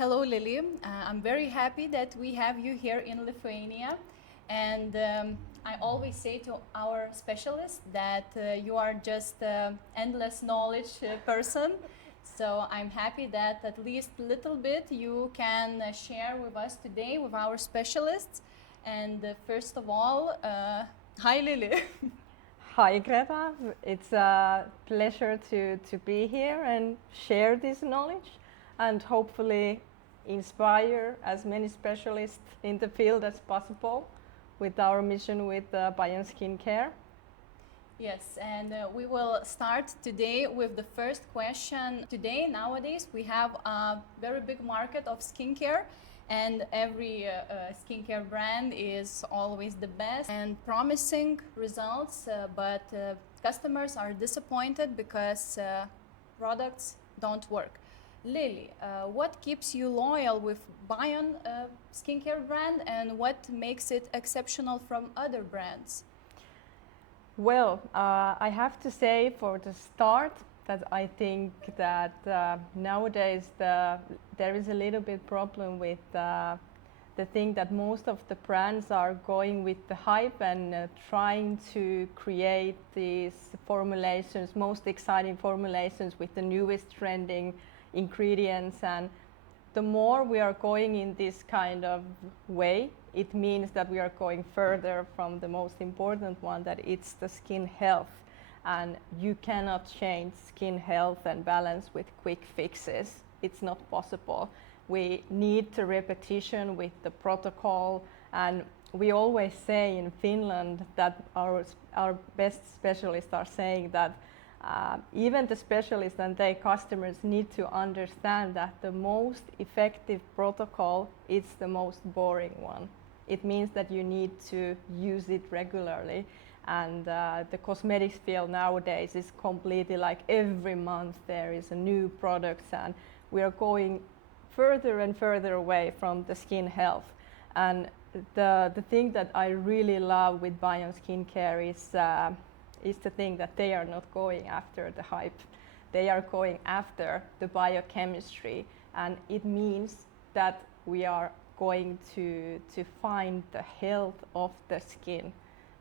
Hello, Lilli. I'm very happy that we have you here in Lithuania. And I always say to our specialists that you are just endless knowledge person. So I'm happy that at least a little bit you can share with us today with our specialists. And first of all, hi, Lilli. Hi, Greta. It's a pleasure to be here and share this knowledge and hopefully inspire as many specialists in the field as possible with our mission with BiON Skincare. Yes, and we will start today with the first question. Today, nowadays, we have a very big market of skincare, and every skincare brand is always the best and promising results, but customers are disappointed because products don't work. Lilli, what keeps you loyal with BiON skincare brand, and what makes it exceptional from other brands? Well, I have to say for the start that I think that nowadays there is a little bit problem with the thing that most of the brands are going with the hype and trying to create these formulations, most exciting formulations with the newest trending ingredients, and the more we are going in this kind of way, it means that we are going further from the most important one, that it's the skin health. And you cannot change skin health and balance with quick fixes. It's not possible. We need the repetition with the protocol, and we always say in Finland that our best specialists are saying that even the specialists and their customers need to understand that the most effective protocol is the most boring one. It means that you need to use it regularly, and the cosmetics field nowadays is completely like every month there is a new product, and we are going further and further away from the skin health. And the thing that I really love with BiON Skincare is the thing that they are not going after the hype. They are going after the biochemistry, and it means that we are going to find the health of the skin.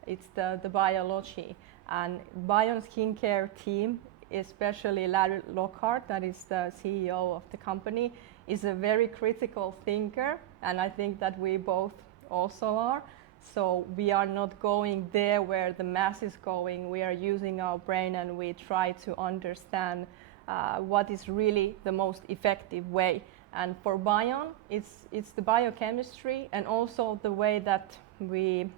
It's the biology. And BiON Skincare team, especially Larry Lockhart, that is the CEO of the company, is a very critical thinker, and I think that we both also are. So we are not going there where the mass is going. We are using our brain, and we try to understand what is really the most effective way. And for BiON, it's the biochemistry, and also the way that we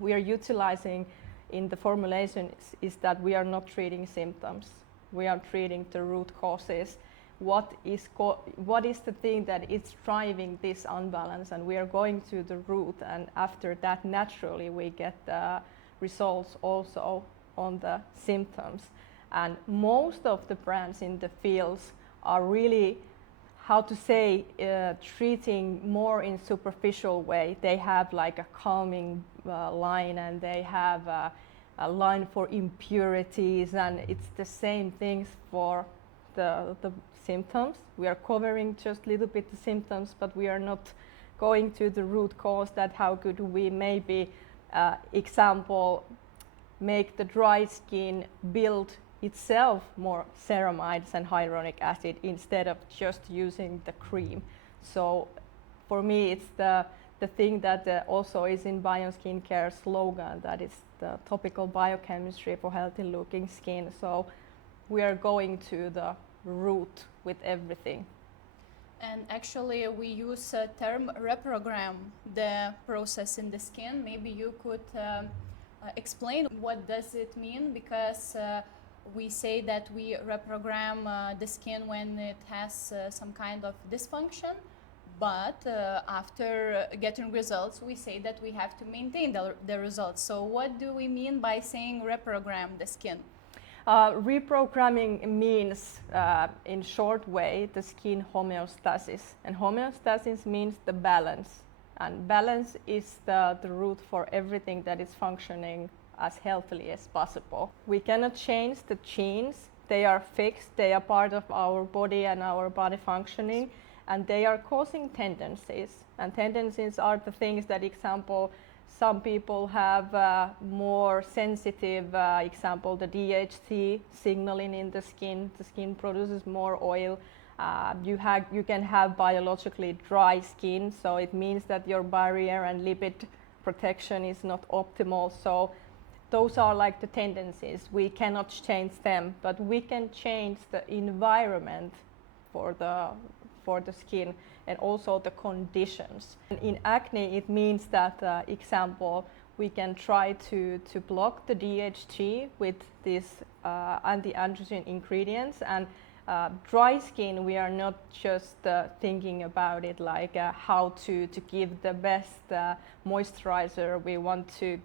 are utilizing in the formulation is that we are not treating symptoms. We are treating the root causes. What is the thing that is driving this unbalance, and we are going to the root, and after that naturally we get the results also on the symptoms. And most of the brands in the fields are really, how to say, treating more in superficial way. They have like a calming line, and they have a line for impurities, and it's the same things for the symptoms. We are covering just a little bit the symptoms, but we are not going to the root cause, that how could we maybe, example, make the dry skin build itself more ceramides and hyaluronic acid instead of just using the cream. So for me it's the thing that also is in BiON Skincare slogan, that is the topical biochemistry for healthy looking skin. So we are going to the root with everything. And actually we use a term reprogram the process in the skin. Maybe you could explain what does it mean, because we say that we reprogram the skin when it has some kind of dysfunction, but after getting results we say that we have to maintain the results. So what do we mean by saying reprogram the skin? Reprogramming means, in short way, the skin homeostasis. And homeostasis means the balance. And balance is the root for everything that is functioning as healthily as possible. We cannot change the genes. They are fixed. They are part of our body and our body functioning. and they are causing tendencies. And tendencies are the things that, example, some people have more sensitive, example, the DHT signaling in the skin produces more oil. You can have biologically dry skin, so it means that your barrier and lipid protection is not optimal. So those are like the tendencies. We cannot change them, but we can change the environment for the skin and also the conditions. And in acne, it means that, example, we can try to block the DHT with these anti-androgen ingredients. And dry skin, we are not just thinking about it like how to give the best moisturizer. We want to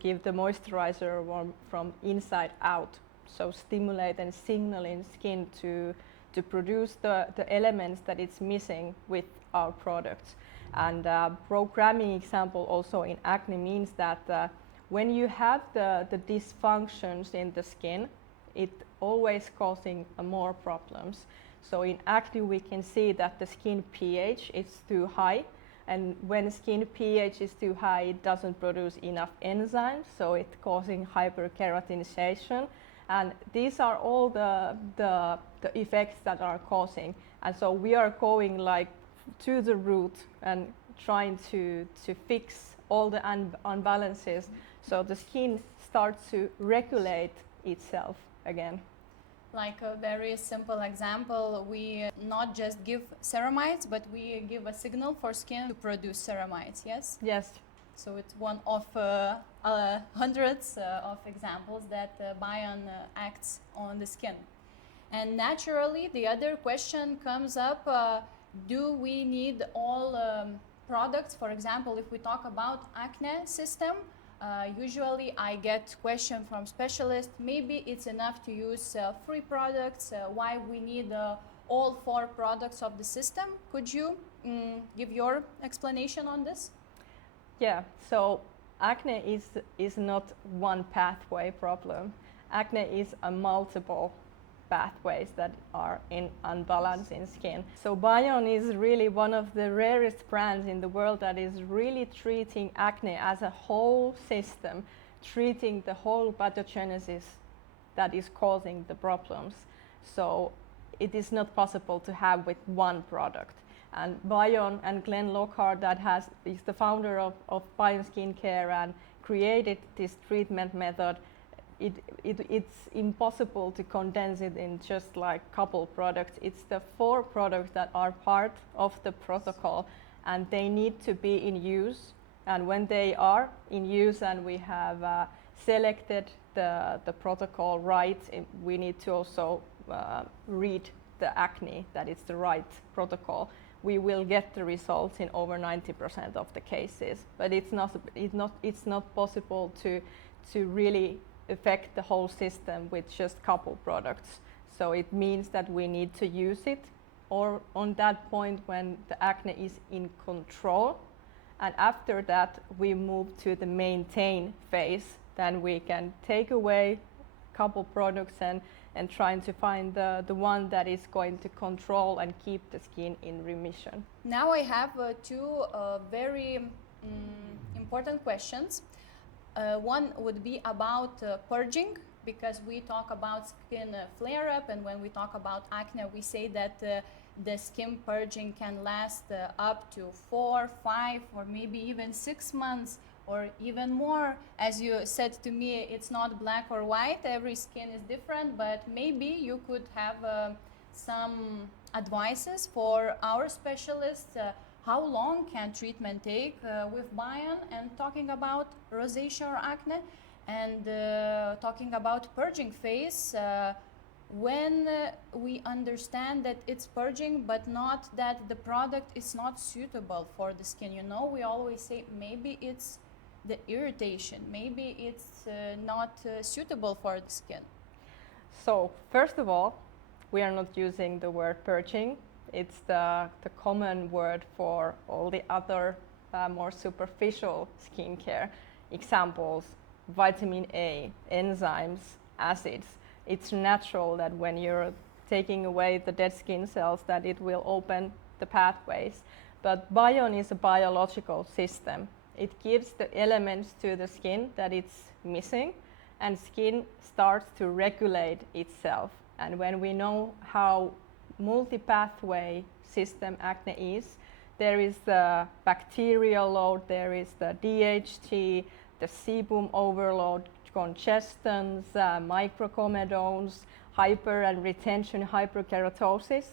give the moisturizer from inside out, so stimulate and signal in skin to produce the elements that it's missing with our products. And programming, example, also in acne means that when you have the dysfunctions in the skin, it always causing more problems. So in acne we can see that the skin pH is too high, and when skin pH is too high, it doesn't produce enough enzymes, so it's causing hyperkeratinization. And these are all the effects that are causing. And so we are going like to the root and trying to fix all the unbalances, so the skin starts to regulate itself again. Like a very simple example, we not just give ceramides, but we give a signal for skin to produce ceramides, yes? Yes. So it's one of hundreds of examples that BiON acts on the skin. And naturally, the other question comes up, do we need all products? For example, if we talk about acne system, usually I get question from specialists, maybe it's enough to use 3 products, why we need all 4 products of the system? Could you give your explanation on this? Yeah, so acne is not one pathway problem. Acne is a multiple pathways that are in unbalance in skin. So BiON is really one of the rarest brands in the world that is really treating acne as a whole system, treating the whole pathogenesis that is causing the problems. So it is not possible to have with one product. And BiON and Glenn Lockhart, that is the founder of BiON Skincare and created this treatment method, it's impossible to condense it in just like couple products. It's the 4 products that are part of the protocol, and they need to be in use. And when they are in use and we have selected the protocol right, we need to also read the acne that it's the right protocol. We will get the results in over 90% of the cases, but it's not possible to really affect the whole system with just couple products. So it means that we need to use it, or on that point when the acne is in control, and after that we move to the maintain phase. Then we can take away couple products and trying to find the one that is going to control and keep the skin in remission. Now I have 2 very important questions. One would be about purging, because we talk about skin flare-up, and when we talk about acne, we say that the skin purging can last up to 4, 5, or maybe even 6 months, or even more. As you said to me, it's not black or white, every skin is different, but maybe you could have some advices for our specialists. How long can treatment take with BiON, and talking about rosacea or acne, and talking about purging phase, when we understand that it's purging but not that the product is not suitable for the skin. You know, we always say maybe it's the irritation, maybe it's not suitable for the skin. So first of all, we are not using the word purging. It's the common word for all the other more superficial skincare. Examples, vitamin A, enzymes, acids. It's natural that when you're taking away the dead skin cells that it will open the pathways. But BiON is a biological system. It gives the elements to the skin that it's missing, and skin starts to regulate itself. And when we know how multi-pathway system acne is, there is the bacterial load, there is the DHT, the sebum overload, congestions, microcomedones, hyper and retention hyperkeratosis.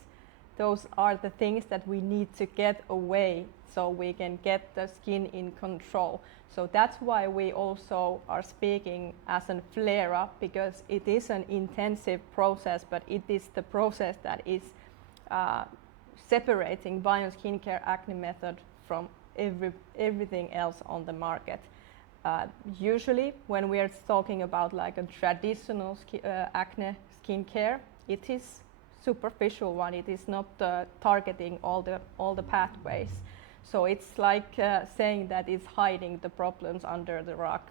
Those are the things that we need to get away so we can get the skin in control. So that's why we also are speaking as a flare-up, because it is an intensive process, but it is the process that is separating BiON Skincare acne method from everything else on the market. Usually when we are talking about like a traditional acne skincare, it is superficial one. It is not targeting all the pathways. So it's like saying that it's hiding the problems under the rug.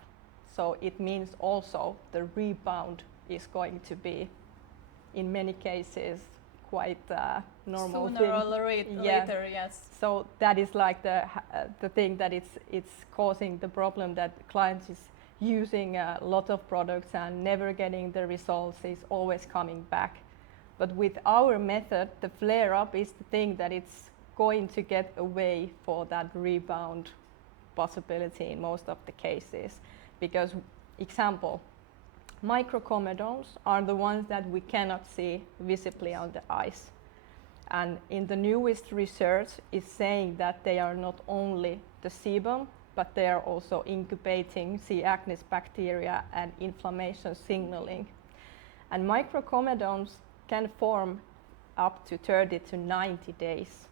So it means also the rebound is going to be, in many cases, quite normal sooner thing. or later, yes. So that is like the thing that it's causing the problem, that clients is using a lot of products and never getting the results, is always coming back. But with our method, the flare-up is the thing that it's going to get away for that rebound possibility in most of the cases. Because, example, microcomedones are the ones that we cannot see visibly on the eyes. And in the newest research is saying that they are not only the sebum, but they are also incubating C. acnes bacteria and inflammation signaling. And microcomedones can form up to 30 to 90 days.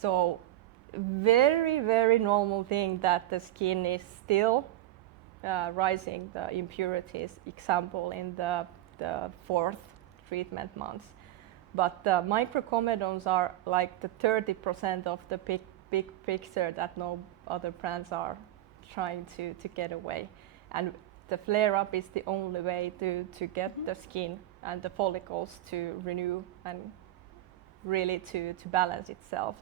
So very, very normal thing that the skin is still rising the impurities, example in the 4th treatment months. But the microcomedones are like the 30% of the big picture that no other brands are trying to get away. And the flare-up is the only way to get the skin and the follicles to renew and really to balance itself.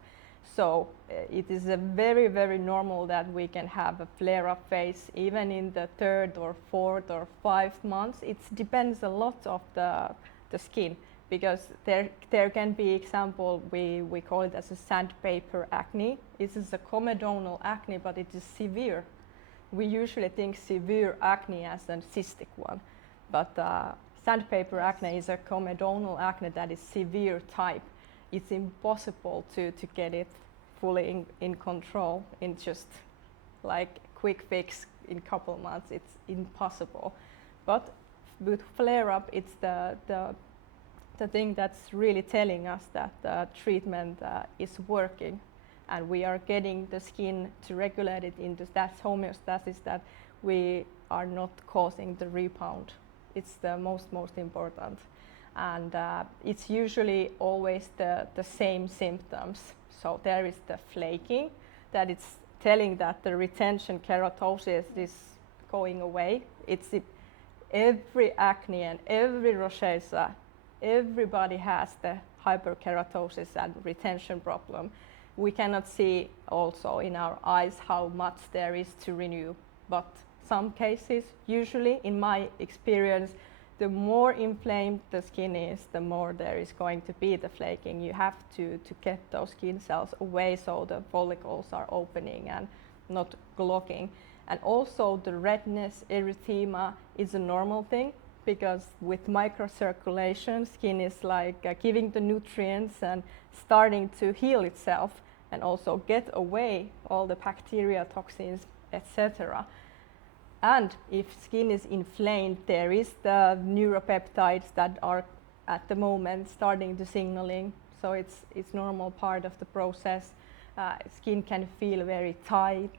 So it is a very, very normal that we can have a flare-up phase even in the 3rd or 4th or 5th months. It depends a lot of the skin, because there can be example, we call it as a sandpaper acne. This is a comedonal acne, but it is severe. We usually think severe acne as a cystic one, but sandpaper acne is a comedonal acne that is severe type. It's impossible to get it fully in control in just like quick fix in couple months. It's impossible. But with flare-up, it's the thing that's really telling us that the treatment is working, and we are getting the skin to regulate it into that homeostasis, that we are not causing the rebound. It's the most important. And it's usually always the same symptoms. So there is the flaking, that it's telling that the retention keratosis is going away. It's every acne and every rosacea, everybody has the hyperkeratosis and retention problem. We cannot see also in our eyes how much there is to renew, but some cases, usually in my experience, the more inflamed the skin is, the more there is going to be the flaking. You have to get those skin cells away so the follicles are opening and not blocking. And also the redness, erythema is a normal thing, because with microcirculation, skin is like giving the nutrients and starting to heal itself and also get away all the bacteria, toxins, etc. And if skin is inflamed, there is the neuropeptides that are at the moment starting to signaling. So it's normal part of the process. Skin can feel very tight,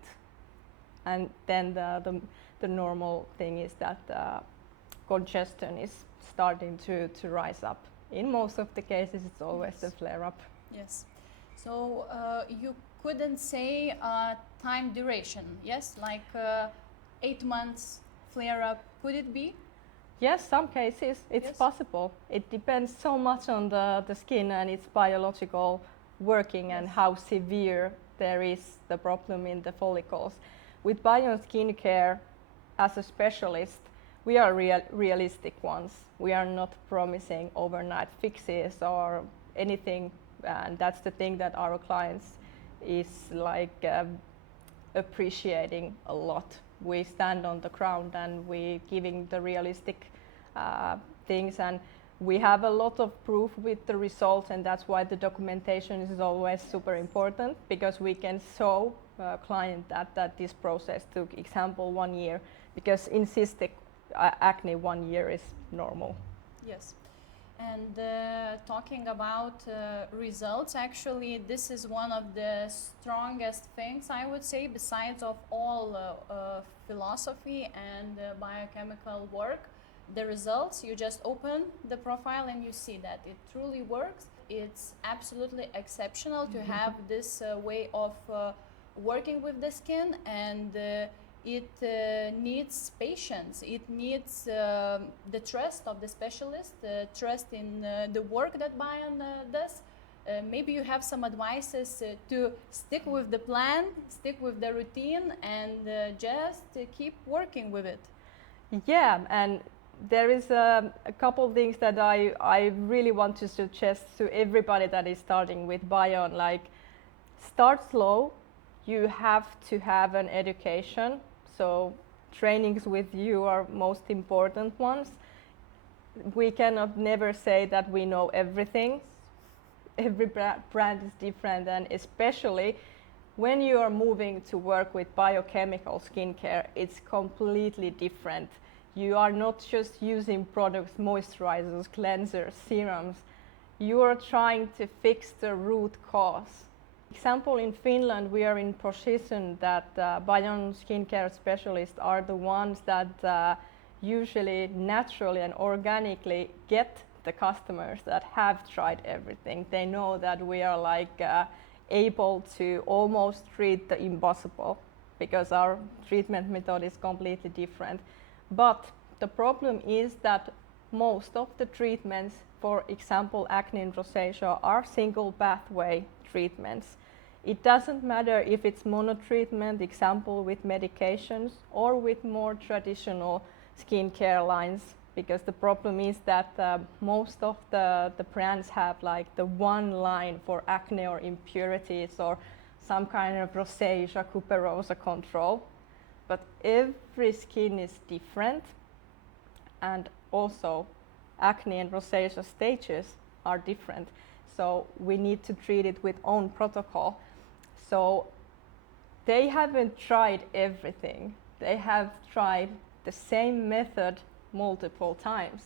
and then the normal thing is that congestion is starting to rise up. In most of the cases, it's always the flare-up. Yes. So you couldn't say time duration, yes? Like 8 months flare-up, could it be? Yes, some cases it's possible. It depends so much on the skin and its biological working and how severe there is the problem in the follicles. With BiON Skincare, as a specialist, we are realistic ones. We are not promising overnight fixes or anything, and that's the thing that our clients is like appreciating a lot. We stand on the ground and we giving the realistic things, and we have a lot of proof with the results, and that's why the documentation is always super important, because we can show a client that this process took, example, 1 year, because in cystic acne 1 year is normal. Yes. And talking about results, actually, this is one of the strongest things, I would say, besides of all philosophy and biochemical work. The results, you just open the profile and you see that it truly works. It's absolutely exceptional to have this way of working with the skin, and it needs patience. It needs the trust of the specialist, trust in the work that BiON does. Maybe you have some advices to stick with the plan, stick with the routine, and just keep working with it. Yeah, and there is a couple things that I really want to suggest to everybody that is starting with BiON. Like, start slow. You have to have an education. So trainings with you are most important ones. We cannot never say that we know everything. Every brand is different, and especially when you are moving to work with biochemical skincare, it's completely different. You are not just using products, moisturizers, cleansers, serums. You are trying to fix the root cause. Example, in Finland, we are in position that BiON Skincare specialists are the ones that usually naturally and organically get the customers that have tried everything. They know that we are like able to almost treat the impossible, because our treatment method is completely different. But the problem is that most of the treatments, for example, acne and rosacea, are single pathway treatments. It doesn't matter if it's monotreatment, example with medications, or with more traditional skincare lines, because the problem is that most of the brands have like the one line for acne or impurities or some kind of rosacea, cuperosa control. But every skin is different, and also acne and rosacea stages are different. So we need to treat it with own protocol. So they haven't tried everything. They have tried the same method multiple times.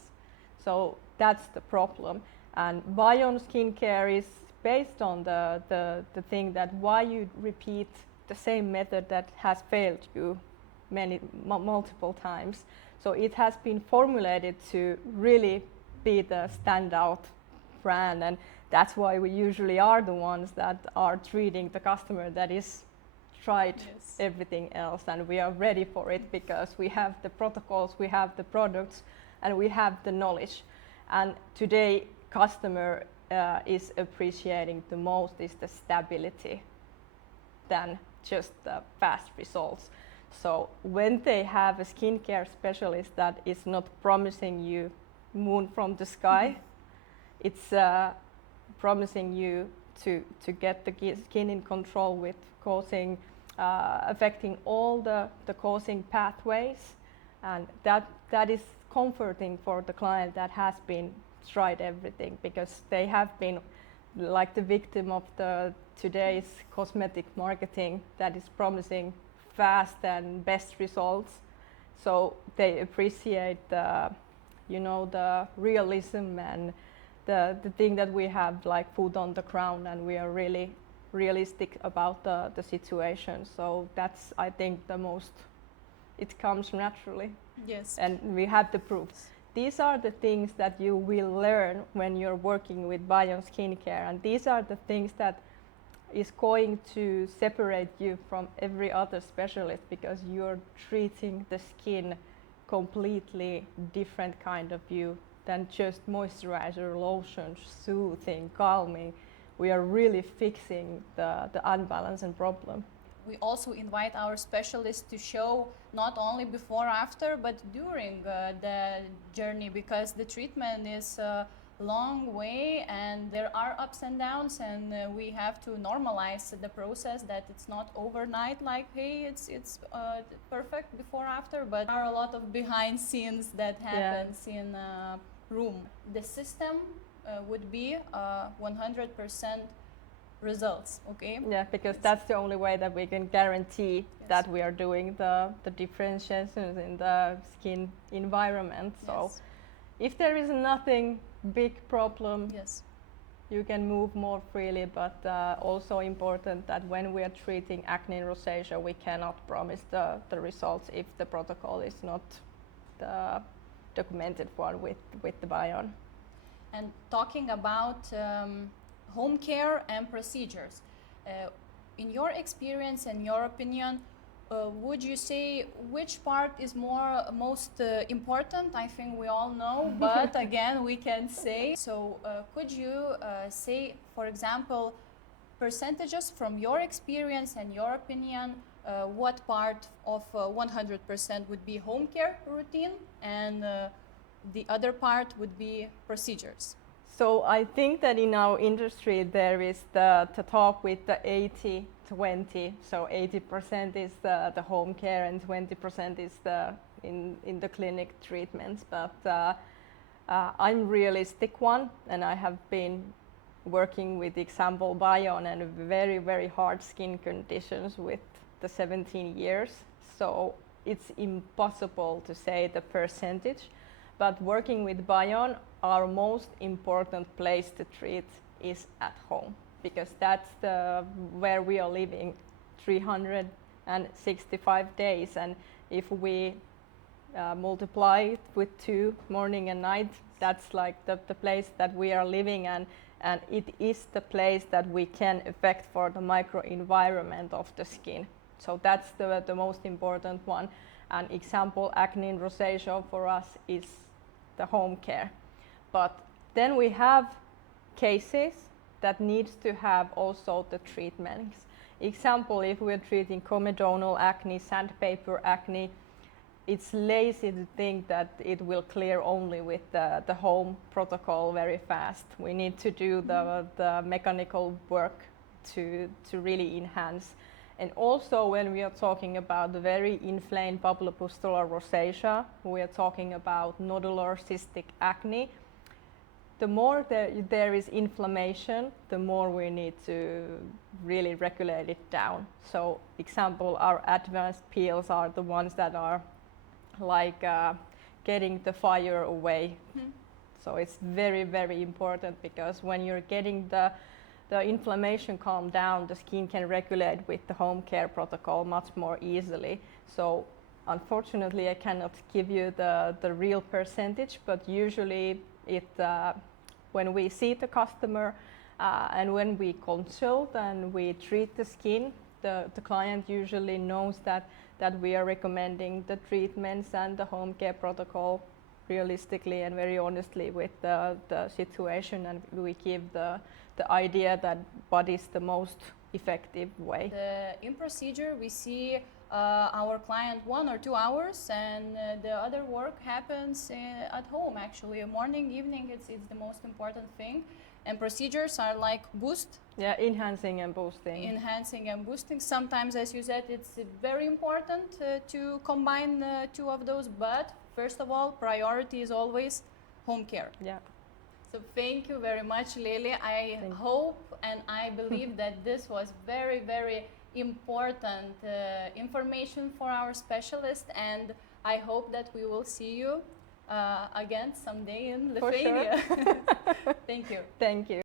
So that's the problem. And BiON Skincare is based on the thing that why you repeat the same method that has failed you multiple times. So it has been formulated to really be the standout brand, and that's why we usually are the ones that are treating the customer that is tried everything else, and we are ready for it because we have the protocols, we have the products, and we have the knowledge. And today customer is appreciating the most is the stability than just the fast results. So when they have a skincare specialist that is not promising you moon from the sky, it's promising you to get the skin in control with causing, affecting all the causing pathways, and that is comforting for the client that has been tried everything, because they have been like the victim of the today's cosmetic marketing that is promising fast and best results. So they appreciate the realism and the thing that we have like foot on the ground, and we are really realistic about the situation. So that's, I think, the most, it comes naturally. Yes. And we have the proofs. These are the things that you will learn when you're working with BiON Skincare, and these are the things that is going to separate you from every other specialist, because you're treating the skin completely different kind of view than just moisturizer, lotion, soothing, calming. we are really fixing the unbalance and problem. We also invite our specialists to show not only before, after, but during the journey, because the treatment is a long way and there are ups and downs, and we have to normalize the process, that it's not overnight like, hey, it's perfect before, after, but there are a lot of behind scenes that happens in a room. The system would be 100% results, okay? Yeah, because that's the only way that we can guarantee that we are doing the differentiations in the skin environment. So if there is nothing big problem, you can move more freely, but also important that when we are treating acne and rosacea, we cannot promise the results if the protocol is not the documented one with the BiON. And talking about home care and procedures. In your experience and your opinion, would you say which part is most important? I think we all know, but again, we can say. So could you say, for example, percentages from your experience and your opinion, what part of 100% would be home care routine and the other part would be procedures? So I think that in our industry there is the talk with the 80-20. So 80% is the home care and 20% is in the clinic treatments. But I'm realistic one, and I have been working with example BiON and very, very hard skin conditions with the 17 years. So it's impossible to say the percentage. But working with BiON, our most important place to treat is at home, because that's where we are living 365 days. And if we multiply it with 2 morning and night, that's like the place that we are living, and it is the place that we can affect for the microenvironment of the skin. So that's the most important one. An example, acne and rosacea for us is the home care. But then we have cases that needs to have also the treatments. Example, if we're treating comedonal acne, sandpaper acne, it's lazy to think that it will clear only with the home protocol very fast. We need to do the mechanical work to really enhance. And also when we are talking about the very inflamed papulopustular rosacea, we are talking about nodular cystic acne. The more there is inflammation, the more we need to really regulate it down. So example, our advanced peels are the ones that are like getting the fire away. So it's very, very important, because when you're getting the inflammation calmed down, the skin can regulate with the home care protocol much more easily. So unfortunately, I cannot give you the real percentage, but usually when we see the customer and when we consult and we treat the skin, the client usually knows that we are recommending the treatments and the home care protocol realistically and very honestly with the situation, and we give the idea that what is the most effective way. In procedure, we see our client 1 or 2 hours, and the other work happens at home. Actually, morning, evening, it's the most important thing. And procedures are like boost. Yeah, enhancing and boosting. Enhancing and boosting. Sometimes, as you said, it's very important to combine 2 of those. But first of all, priority is always home care. Yeah. So thank you very much, Lilli. I hope and I believe that this was very, very important information for our specialist, and I hope that we will see you again someday in Lithuania. For sure. Thank you. Thank you.